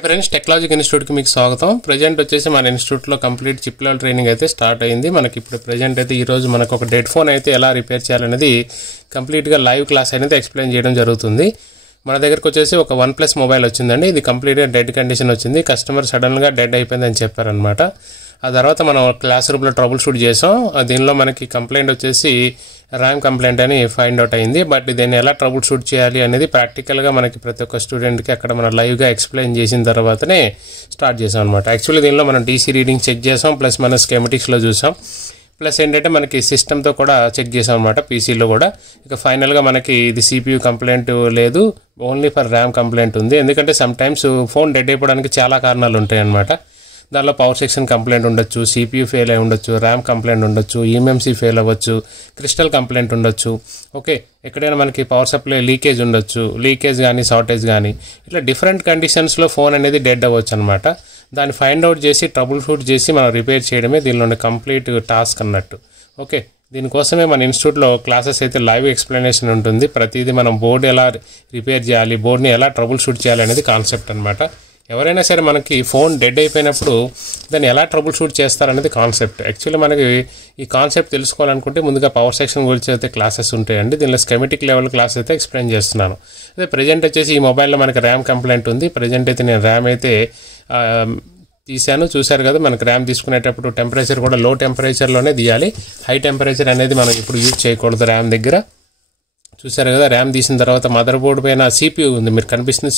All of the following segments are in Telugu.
హాయ్ ఫ్రెండ్స్, టెక్నాలజిక్ ఇన్స్టిట్యూట్కి మీకు స్వాగతం. ప్రజెంట్ వచ్చేసి మన ఇన్స్టిట్యూట్లో కంప్లీట్ చిప్ లెవెల్ ట్రైనింగ్ అయితే స్టార్ట్ అయింది. మనకి ఇప్పుడు ప్రజెంట్ అయితే ఈరోజు మనకు ఒక డెడ్ ఫోన్ అయితే ఎలా రిపేర్ చేయాలనేది కంప్లీట్గా లైవ్ క్లాస్ అనేది ఎక్స్ప్లెయిన్ చేయడం జరుగుతుంది. మన దగ్గరకు వచ్చేసి ఒక OnePlus మొబైల్ వచ్చిందండి. ఇది కంప్లీట్గా డెడ్ కండిషన్ వచ్చింది. కస్టమర్ సడన్గా డెడ్ అయిపోయిందని చెప్పారనమాట. ఆ తర్వాత మనం క్లాస్ రూమ్లో ట్రబుల్ షూట్ చేసాం. దీనిలో మనకి కంప్లైంట్ వచ్చేసి ర్యామ్ కంప్లైంట్ అని ఫైండ్ అవుట్ అయింది. బట్ దీన్ని ఎలా ట్రబుల్ షూట్ చేయాలి అనేది ప్రాక్టికల్గా మనకి ప్రతి ఒక్క స్టూడెంట్కి అక్కడ మనం లైవ్గా ఎక్స్ప్లెయిన్ చేసిన తర్వాతనే స్టార్ట్ చేసాం అనమాట. యాక్చువల్లీ దీనిలో మనం డీసీ రీడింగ్ చెక్ చేసాం, ప్లస్ మన స్కెమెటిక్స్లో చూసాం, ప్లస్ ఏంటంటే మనకి సిస్టమ్తో కూడా చెక్ చేసాం అనమాట, పీసీలో కూడా. ఇక ఫైనల్గా మనకి ఇది CPU కంప్లైంట్ లేదు, ఓన్లీ ఫర్ ర్యామ్ కంప్లైంట్ ఉంది. ఎందుకంటే సమ్ టైమ్స్ ఫోన్ డెడ్ అయిపోవడానికి చాలా కారణాలు ఉంటాయి అన్నమాట. దానిలో పవర్ సెక్షన్ కంప్లైంట్ ఉండొచ్చు, CPU ఫెయిల్ అయి ఉండొచ్చు, ర్యామ్ కంప్లైంట్ ఉండొచ్చు, EMMC ఫెయిల్ అవ్వచ్చు, క్రిస్టల్ కంప్లైంట్ ఉండొచ్చు. ఓకే, ఎక్కడైనా మనకి పవర్ సప్లై లీకేజ్ ఉండొచ్చు, లీకేజ్ కానీ షార్టేజ్ కానీ, ఇట్లా డిఫరెంట్ కండిషన్స్లో ఫోన్ అనేది డెడ్ అవ్వచ్చు అనమాట. దాన్ని ఫైండ్ అవుట్ చేసి ట్రబుల్ షూట్ చేసి మనం రిపేర్ చేయడమే దీనిలోని కంప్లీట్ టాస్క్ అన్నట్టు. ఓకే, దీనికోసమే మన ఇన్స్టిట్యూట్లో క్లాసెస్ అయితే లైవ్ ఎక్స్ప్లెనేషన్ ఉంటుంది. ప్రతిదీ మనం బోర్డు ఎలా రిపేర్ చేయాలి, బోర్డుని ఎలా ట్రబుల్ షూట్ చేయాలి అనేది కాన్సెప్ట్ అనమాట. ఎవరైనా సరే మనకి ఫోన్ డెడ్ అయిపోయినప్పుడు దాన్ని ఎలా ట్రబుల్ షూట్ చేస్తారనేది కాన్సెప్ట్. యాక్చువల్లీ మనకి ఈ కాన్సెప్ట్ తెలుసుకోవాలనుకుంటే ముందుగా పవర్ సెక్షన్ గురించి అయితే క్లాసెస్ ఉంటాయండి. దీనిలో స్కెమెటిక్ లెవెల్ క్లాస్ అయితే ఎక్స్ప్లెయిన్ చేస్తున్నాను. అదే ప్రజెంట్ వచ్చేసి ఈ మొబైల్లో మనకి ర్యామ్ కంప్లైంట్ ఉంది. ప్రజెంట్ అయితే నేను ర్యామ్ అయితే తీశాను, చూశారు కదా. మనకి ర్యామ్ తీసుకునేటప్పుడు టెంపరేచర్ కూడా లో టెంపరేచర్లోనే తీయాలి. హై టెంపరేచర్ అనేది మనం ఇప్పుడు యూజ్ చేయకూడదు ర్యామ్ దగ్గర. చూశారు కదా, ర్యామ్ తీసిన తర్వాత మదర్ బోర్డు పైన CPU ఉంది, మీరు కనిపిస్తుంది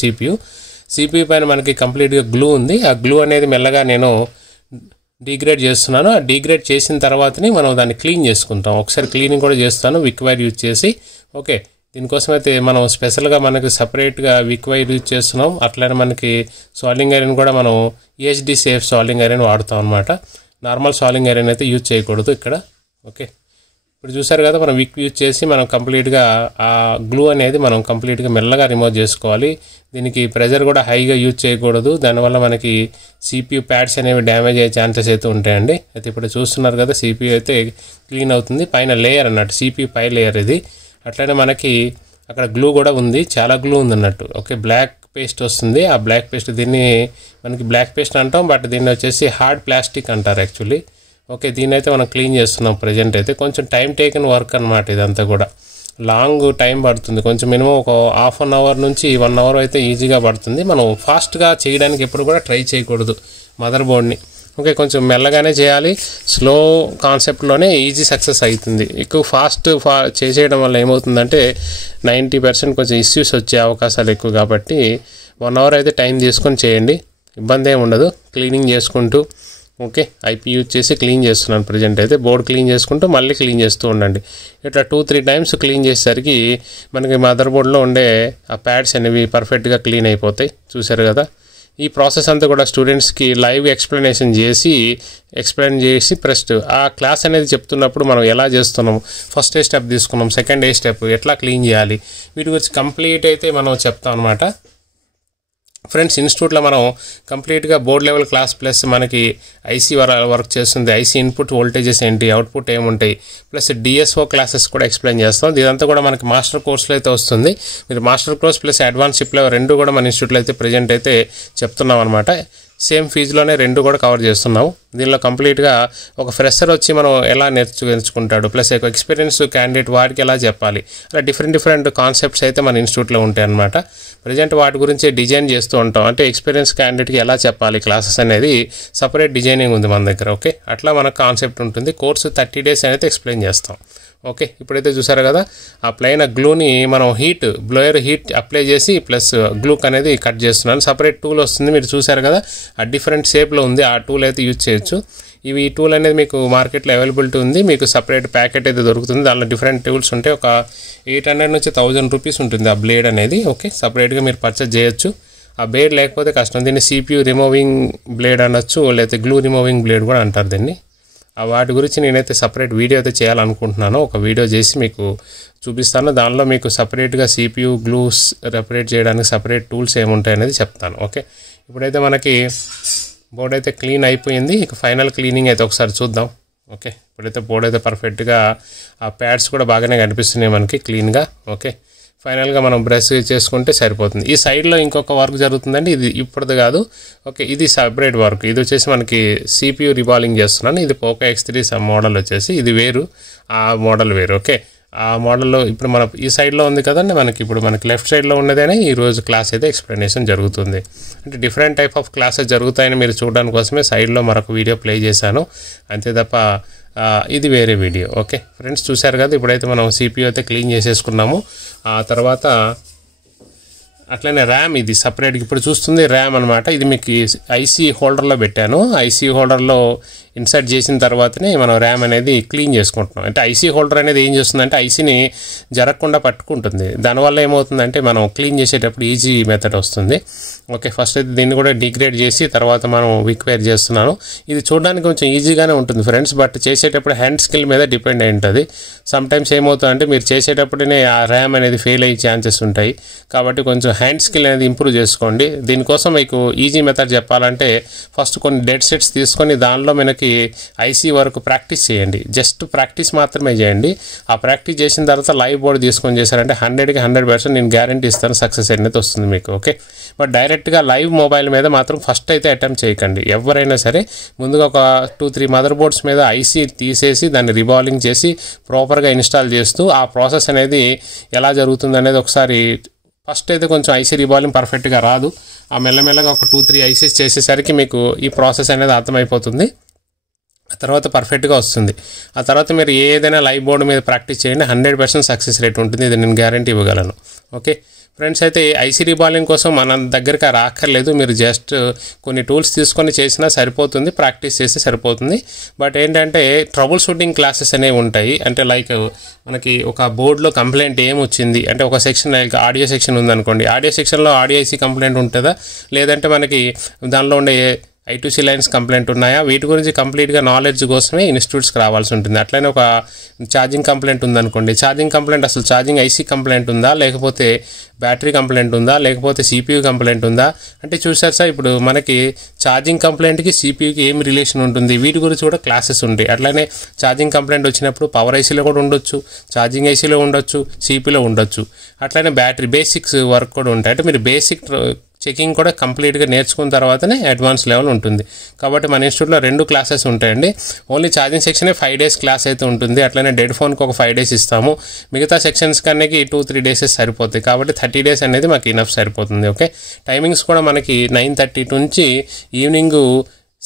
CPU పైన మనకి కంప్లీట్గా గ్లూ ఉంది. ఆ గ్లూ అనేది మెల్లగా నేను డీగ్రేడ్ చేస్తున్నాను. ఆ డీగ్రేడ్ చేసిన తర్వాతని మనం దాన్ని క్లీన్ చేసుకుంటాం. ఒకసారి క్లీనింగ్ కూడా చేస్తాను విక్ వైర్ యూజ్ చేసి. ఓకే, దీనికోసం అయితే మనం స్పెషల్గా మనకి సపరేట్గా విక్ వైర్ యూజ్ చేస్తున్నాం. అట్లనే మనకి సాల్వింగ్ ఐరన్ కూడా మనం EHD సేఫ్ సాల్వింగ్ ఐరన్ వాడుతాం అనమాట. నార్మల్ సాల్వింగ్ ఐరన్ అయితే యూజ్ చేయకూడదు ఇక్కడ. ఓకే, ఇప్పుడు చూసారు కదా, మనం విక్ యూజ్ చేసి మనం కంప్లీట్గా ఆ గ్లూ అనేది మనం కంప్లీట్గా మెల్లగా రిమూవ్ చేసుకోవాలి. దీనికి ప్రెజర్ కూడా హైగా యూజ్ చేయకూడదు, దానివల్ల మనకి CPU ప్యాడ్స్ అనేవి డ్యామేజ్ అయ్యే ఛాన్సెస్ అయితే ఉంటాయండి. అయితే ఇప్పుడు చూస్తున్నారు కదా, CPU అయితే క్లీన్ అవుతుంది. పైన లేయర్ అన్నట్టు CPU పై లేయర్ ఇది. అట్లనే మనకి అక్కడ గ్లూ కూడా ఉంది, చాలా గ్లూ ఉంది అన్నట్టు. ఓకే, బ్లాక్ పేస్ట్ వస్తుంది. ఆ బ్లాక్ పేస్ట్ దీన్ని మనకి బ్లాక్ పేస్ట్ అంటాం, బట్ దీన్ని వచ్చేసి హార్డ్ ప్లాస్టిక్ అంటారు యాక్చువల్లీ. ఓకే, దీన్ని అయితే మనం క్లీన్ చేస్తున్నాం ప్రజెంట్ అయితే. కొంచెం టైం టేకన్ వర్క్ అనమాట, ఇదంతా కూడా లాంగ్ టైం పడుతుంది. కొంచెం మినిమం ఒక ½ అన్ అవర్ నుంచి 1 అవర్ అయితే ఈజీగా పడుతుంది. మనం ఫాస్ట్గా చేయడానికి ఎప్పుడు కూడా ట్రై చేయకూడదు మదర్ బోర్డ్ని. ఓకే, కొంచెం మెల్లగానే చేయాలి. స్లో కాన్సెప్ట్లోనే ఈజీ సక్సెస్ అవుతుంది. ఎక్కువ ఫాస్ట్ చేసేయడం వల్ల ఏమవుతుందంటే 90% కొంచెం ఇష్యూస్ వచ్చే అవకాశాలు ఎక్కువ. కాబట్టి 1 అవర్ అయితే టైం తీసుకొని చేయండి, ఇబ్బంది ఏమి ఉండదు. క్లీనింగ్ చేసుకుంటూ ఓకే, IP యూజ్ చేసి క్లీన్ చేస్తున్నాను ప్రజెంట్ అయితే. బోర్డు క్లీన్ చేసుకుంటూ మళ్ళీ క్లీన్ చేస్తూ ఉండండి. ఇట్లా 2-3 టైమ్స్ క్లీన్ చేసేసరికి మనకి మదర్ బోర్డులో ఉండే ఆ ప్యాడ్స్ అనేవి పర్ఫెక్ట్గా క్లీన్ అయిపోతాయి. చూసారు కదా, ఈ ప్రాసెస్ అంతా కూడా స్టూడెంట్స్కి లైవ్ ఎక్స్ప్లెయిన్ చేసి ఫస్ట్ ఆ క్లాస్ అనేది చెప్తున్నప్పుడు మనం ఎలా చేస్తున్నాం, ఫస్ట్ స్టెప్ తీసుకున్నాం, సెకండ్ స్టెప్ ఎట్లా క్లీన్ చేయాలి, వీటి గురించి కంప్లీట్ అయితే మనం చెప్తాం అనమాట. ఫ్రెండ్స్, ఇన్స్టిట్యూట్లో మనం కంప్లీట్గా బోర్డ్ లెవెల్ క్లాస్ ప్లస్ మనకి IC వర్క్ చేస్తుంది. IC ఇన్పుట్ వోల్టేజెస్ ఏంటి, అవుట్పుట్ ఏముంటాయి, ప్లస్ DSO క్లాసెస్ కూడా ఎక్స్ప్లెయిన్ చేస్తాం. ఇదంతా కూడా మనకి మాస్టర్ కోర్సులో అయితే వస్తుంది. మీరు master course plus advance chip level రెండు కూడా మన ఇన్స్టిట్యూట్లో అయితే ప్రజెంట్ అయితే చెప్తున్నాం అనమాట. సేమ్ ఫీజులోనే రెండు కూడా కవర్ చేస్తున్నాం. దీనిలో కంప్లీట్గా ఒక ఫ్రెషర్ వచ్చి మనం ఎలా నేర్చుకుంటాడు, ప్లస్ ఒక ఎక్స్పీరియన్స్ క్యాండిడేట్ వాడికి ఎలా చెప్పాలి, అలా డిఫరెంట్ కాన్సెప్ట్స్ అయితే మన ఇన్స్టిట్యూట్లో ఉంటాయి అన్నమాట. ప్రజెంట్ వాటి గురించి డిజైన్ చేస్తూ ఉంటాం. అంటే ఎక్స్పీరియన్స్ క్యాండిడేట్కి ఎలా చెప్పాలి క్లాసెస్ అనేది సపరేట్ డిజైనింగ్ ఉంది మన దగ్గర. ఓకే, అట్లా మనకు కాన్సెప్ట్ ఉంటుంది. కోర్సు 30 డేస్ అనేది ఎక్స్ప్లెయిన్ చేస్తాం. ఓకే, ఇప్పుడైతే చూసారు కదా, ఆ ప్లెయిన్ గ్లూని మనం బ్లోయర్ హీట్ అప్లై చేసి ప్లస్ గ్లూక్ అనేది కట్ చేస్తున్నాను. సపరేట్ టూల్ వస్తుంది, మీరు చూసారు కదా, ఆ డిఫరెంట్ షేప్లో ఉంది. ఆ టూల్ అయితే యూజ్ చేయొచ్చు. ఈ టూల్ అనేది మీకు మార్కెట్లో అవైలబిలిటీ ఉంది. మీకు సపరేట్ ప్యాకెట్ అయితే దొరుకుతుంది. దానిలో డిఫరెంట్ టూల్స్ ఉంటాయి. ఒక 800 నుంచి 1000 రూపీస్ ఉంటుంది ఆ బ్లేడ్ అనేది. ఓకే, సపరేట్గా మీరు పర్చేజ్ చేయొచ్చు. ఆ బ్లేడ్ లేకపోతే కష్టం. దీన్ని CPU రిమూవింగ్ బ్లేడ్ అనొచ్చు, లేకపోతే గ్లూ రిమూవింగ్ బ్లేడ్ కూడా అంటారు దీన్ని. వాటి గురించి నేనైతే సపరేట్ వీడియో అయితే చేయాలనుకుంటున్నాను. ఒక వీడియో చేసి మీకు చూపిస్తాను. దానిలో మీకు సపరేట్గా CPU గ్లూస్ సెపరేట్ చేయడానికి సపరేట్ టూల్స్ ఏముంటాయి అనేది చెప్తాను. ఓకే, ఇప్పుడైతే మనకి బోర్డ్ అయితే క్లీన్ అయిపోయింది. ఇక ఫైనల్ క్లీనింగ్ అయితే ఒకసారి చూద్దాం. ఓకే, ఇప్పుడైతే బోర్డ్ అయితే పర్ఫెక్ట్గా ఆ ప్యాడ్స్ కూడా బాగానే కనిపిస్తున్నాయి మనకి క్లీన్గా. ఓకే, ఫైనల్గా మనం బ్రష్ చేసుకుంటే సరిపోతుంది. ఈ సైడ్లో ఇంకొక వర్క్ జరుగుతుందండి, ఇది ఇప్పటిది కాదు. ఓకే, ఇది సపరేట్ వర్క్. ఇది వచ్చేసి మనకి CPU రిబాలింగ్ చేస్తున్నాను. ఇది పోకో X3 మోడల్ వచ్చేసి ఇది వేరు, ఆ మోడల్ వేరు. ఓకే, ఆ మోడల్లో ఇప్పుడు మన ఈ సైడ్లో ఉంది కదండి, మనకి లెఫ్ట్ సైడ్లో ఉన్నదేనే ఈరోజు క్లాస్ అయితే ఎక్స్ప్లెనేషన్ జరుగుతుంది. అంటే డిఫరెంట్ టైప్ ఆఫ్ క్లాసెస్ జరుగుతాయని మీరు చూడడానికి కోసమే సైడ్లో మరొక వీడియో ప్లే చేశాను, అంతే తప్ప ఇది వేరే వీడియో. ఓకే ఫ్రెండ్స్, చూశారు కదా, ఇప్పుడైతే మనం CPU అయితే క్లీన్ చేసేసుకున్నాము. ఆ తర్వాత అట్లనే ర్యామ్ ఇది సపరేట్గా ఇప్పుడు చూస్తుంది ర్యామ్ అనమాట. ఇది మీకు ఐసీ హోల్డర్లో పెట్టాను. ఐసీ హోల్డర్లో ఇన్సర్ట్ చేసిన తర్వాతనే మనం ర్యామ్ అనేది క్లీన్ చేసుకుంటున్నాం. అంటే ఐసీ హోల్డర్ అనేది ఏం చేస్తుందంటే ఐసీని జరగకుండా పట్టుకుంటుంది. దానివల్ల ఏమవుతుందంటే మనం క్లీన్ చేసేటప్పుడు ఈజీ మెథడ్ వస్తుంది. ఓకే, ఫస్ట్ అయితే దీన్ని కూడా డిగ్రేడ్ చేసి తర్వాత మనం విక్వేర్ చేస్తున్నాను. ఇది చూడడానికి కొంచెం ఈజీగానే ఉంటుంది ఫ్రెండ్స్, బట్ చేసేటప్పుడు హ్యాండ్ స్కిల్ మీద డిపెండ్ అయి ఉంటుంది. సమ్టైమ్స్ ఏమవుతుందంటే మీరు చేసేటప్పుడే ఆ ర్యామ్ అనేది ఫెయిల్ అయ్యే ఛాన్సెస్ ఉంటాయి. కాబట్టి కొంచెం హ్యాండ్ స్కిల్ అనేది ఇంప్రూవ్ చేసుకోండి. దీనికోసం మీకు ఈజీ మెథడ్ చెప్పాలంటే ఫస్ట్ కొన్ని డెడ్ సెట్స్ తీసుకొని దానిలో మనకి ఐసీ వరకు ప్రాక్టీస్ చేయండి. జస్ట్ ప్రాక్టీస్ మాత్రమే చేయండి. ఆ ప్రాక్టీస్ చేసిన తర్వాత లైవ్ బోర్డ్ తీసుకొని చేశారంటే 100కి 100% నేను గ్యారంటీ ఇస్తాను, సక్సెస్ అనేది వస్తుంది మీకు. ఓకే, బట్ డైరెక్ట్గా లైవ్ మొబైల్ మీద మాత్రం ఫస్ట్ అయితే అటెంప్ట్ చేయకండి. ఎవరైనా సరే ముందుగా ఒక 2-3 మదర్ బోర్డ్స్ మీద ఐసీ తీసేసి దాన్ని రిబాలింగ్ చేసి ప్రాపర్గా ఇన్స్టాల్ చేస్తూ ఆ ప్రాసెస్ అనేది ఎలా జరుగుతుంది అనేది ఒకసారి ఫస్ట్ అయితే కొంచెం ఐసీ రిబాలింగ్ పర్ఫెక్ట్గా రాదు. ఆ మెల్లమెల్లగా ఒక 2-3 ఐసీస్ చేసేసరికి మీకు ఈ ప్రాసెస్ అనేది అర్థమైపోతుంది. ఆ తర్వాత పర్ఫెక్ట్గా వస్తుంది. ఆ తర్వాత మీరు ఏదైనా లైవ్ బోర్డు మీద ప్రాక్టీస్ చేయండి, 100% సక్సెస్ రేట్ ఉంటుంది. ఇది నేను గ్యారంటీ ఇవ్వగలను. ఓకే ఫ్రెండ్స్, అయితే ఐసీ రిబాలింగ్ కోసం మన దగ్గరికి రాక్కర్లేదు. మీరు జస్ట్ కొన్ని టూల్స్ తీసుకొని చేసినా సరిపోతుంది, ప్రాక్టీస్ చేస్తే సరిపోతుంది. బట్ ఏంటంటే ట్రబుల్ షూటింగ్ క్లాసెస్ అనేవి ఉంటాయి. అంటే లైక్ మనకి ఒక బోర్డులో కంప్లైంట్ ఏమొచ్చింది అంటే ఒక సెక్షన్ లైక్ ఆడియో సెక్షన్ ఉందనుకోండి, ఆడియో సెక్షన్లో ఆడియో ఐసీ కంప్లైంట్ ఉంటుందా, లేదంటే మనకి దానిలో ఉండే I2C లైన్స్ కంప్లైంట్ ఉన్నాయా, వీటి గురించి కంప్లీట్గా నాలెడ్జ్ కోసమే ఇన్స్టిట్యూట్స్కి రావాల్సి ఉంటుంది. అట్లనే ఒక ఛార్జింగ్ కంప్లైంట్ ఉందనుకోండి, ఛార్జింగ్ కంప్లైంట్ అసలు ఛార్జింగ్ ఐసీ కంప్లైంట్ ఉందా, లేకపోతే బ్యాటరీ కంప్లైంట్ ఉందా, లేకపోతే CPU కంప్లైంట్ ఉందా అంటే చూసారు సార్, ఇప్పుడు మనకి ఛార్జింగ్ కంప్లైంట్కి CPUకి ఏం రిలేషన్ ఉంటుంది, వీటి గురించి కూడా క్లాసెస్ ఉంటాయి. అట్లనే ఛార్జింగ్ కంప్లైంట్ వచ్చినప్పుడు పవర్ ఐసీలో కూడా ఉండొచ్చు, ఛార్జింగ్ ఐసీలో ఉండొచ్చు, CPUలో ఉండొచ్చు. అట్లనే బ్యాటరీ బేసిక్స్ వర్క్ కూడా ఉంటాయి. అంటే మీరు బేసిక్ చెకింగ్ కూడా కంప్లీట్గా నేర్చుకున్న తర్వాతనే అడ్వాన్స్ లెవెల్ ఉంటుంది. కాబట్టి మన ఇన్స్టిట్యూట్లో 2 క్లాసెస్ ఉంటాయండి. ఓన్లీ ఛార్జింగ్ సెక్షనే 5 days క్లాస్ అయితే ఉంటుంది. అట్లనే డెడ్ ఫోన్కి ఒక 5 days ఇస్తాము. మిగతా సెక్షన్స్ కన్నా 2-3 days సరిపోతాయి. కాబట్టి 30 days అనేది మాకు ఇనఫ్ సరిపోతుంది. ఓకే, టైమింగ్స్ కూడా మనకి 9:30 నుంచి ఈవినింగ్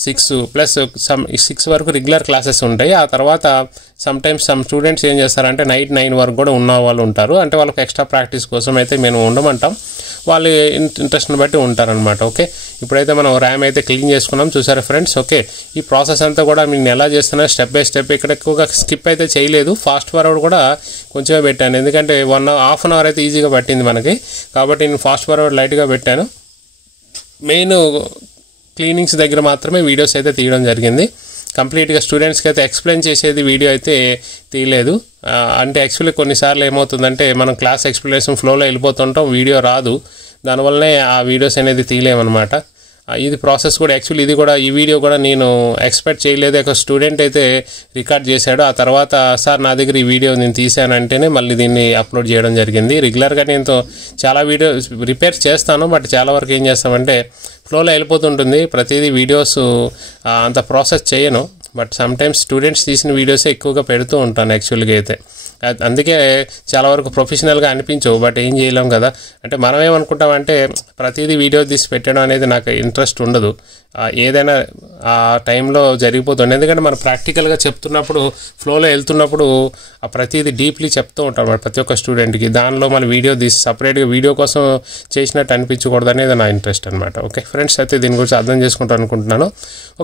6 వరకు రెగ్యులర్ క్లాసెస్ ఉంటాయి. ఆ తర్వాత సమ్టైమ్స్ సమ్ స్టూడెంట్స్ ఏం చేస్తారంటే నైట్ 9 వరకు కూడా ఉన్న వాళ్ళు ఉంటారు. అంటే వాళ్ళకి ఎక్స్ట్రా ప్రాక్టీస్ కోసం అయితే మేము ఉండమంటాం, వాళ్ళు ఇంట్రెస్ట్ని బట్టి ఉంటారనమాట. ఓకే, ఇప్పుడైతే మనం ర్యామ్ అయితే క్లీన్ చేసుకున్నాం, చూసారా ఫ్రెండ్స్. ఓకే, ఈ ప్రాసెస్ అంతా కూడా నేను ఎలా చేస్తున్నా స్టెప్ బై స్టెప్, ఇక్కడ ఎక్కువగా స్కిప్ అయితే చేయలేదు, ఫాస్ట్ ఫార్వర్డ్ కూడా కొంచెమే పెట్టాను. ఎందుకంటే 1.5 hour అయితే ఈజీగా పట్టింది మనకి, కాబట్టి నేను ఫాస్ట్ ఫార్వర్డ్ లైట్గా పెట్టాను. మెయిన్ క్లీనింగ్స్ దగ్గర మాత్రమే వీడియోస్ అయితే తీయడం జరిగింది. కంప్లీట్గా స్టూడెంట్స్కి అయితే ఎక్స్ప్లెయిన్ చేసేది వీడియో అయితే తీయలేదు. అంటే యాక్చువల్లీ కొన్నిసార్లు ఏమవుతుందంటే మనం క్లాస్ ఎక్స్ప్లెనేషన్ ఫ్లోలో వెళ్ళిపోతుంటాం, వీడియో రాదు, దానివల్లనే ఆ వీడియోస్ అనేది తీయలేమన్నమాట. ఇది ప్రాసెస్ కూడా యాక్చువల్లీ ఇది కూడా ఈ వీడియో కూడా నేను ఎక్స్పెక్ట్ చేయలేదు. ఒక స్టూడెంట్ అయితే రికార్డ్ చేశాడు, ఆ తర్వాత సార్ నా దగ్గర ఈ వీడియో నేను తీసానంటేనే మళ్ళీ దీన్ని అప్లోడ్ చేయడం జరిగింది. రెగ్యులర్గా నేను చాలా వీడియో రిపేర్ చేస్తాను, బట్ చాలా వరకు ఏం చేస్తామంటే ఫ్లోలో వెళ్ళిపోతుంటుంది, ప్రతిదీ వీడియోస్ అంత ప్రాసెస్ చేయను. బట్ సమ్టైమ్స్ స్టూడెంట్స్ తీసిన వీడియోసే ఎక్కువగా పెడుతూ ఉంటాను యాక్చువల్గా అయితే. అందుకే చాలా వరకు ప్రొఫెషనల్గా అనిపించవు, బట్ ఏం చేయలేం కదా. అంటే మనం ఏమనుకుంటామంటే ప్రతిదీ వీడియో తీసి పెట్టడం అనేది నాకు ఇంట్రెస్ట్ ఉండదు. ఏదైనా ఆ టైంలో జరిగిపోతుంది. ఎందుకంటే మనం ప్రాక్టికల్గా చెప్తున్నప్పుడు ఫ్లోలో వెళ్తున్నప్పుడు ఆ ప్రతిదీ డీప్లీ చెప్తూ ఉంటాం ప్రతి ఒక్క స్టూడెంట్కి. దానిలో మన వీడియో తీసి సపరేట్గా వీడియో కోసం చేసినట్టు అనిపించకూడదు అనేది నా ఇంట్రెస్ట్ అనమాట. ఓకే ఫ్రెండ్స్, అయితే దీని గురించి అర్థం చేసుకుంటాను అనుకుంటున్నాను.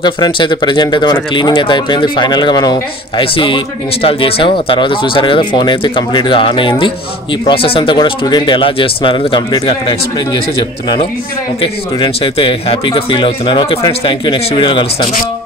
ఓకే ఫ్రెండ్స్, అయితే ప్రజెంట్ అయితే మన క్లీనింగ్ అయితే అయిపోయింది. ఫైనల్గా మనం ఐసీ ఇన్స్టాల్ చేసాం. ఆ తర్వాత చూసారు కదా ఫోన్ అయితే కంప్లీట్గా ఆన్ అయ్యింది. ఈ ప్రాసెస్ అంతా కూడా స్టూడెంట్ ఎలా చేస్తున్నారనేది కంప్లీట్గా అక్కడ ఎక్స్ప్లెయిన్ చేసి చెప్తున్నాను. ఓకే, స్టూడెంట్స్ అయితే హ్యాపీగా ఫీల్ అవుతున్నారు. Okay friends, thank you. Next వీడియోలో కలుస్తాను.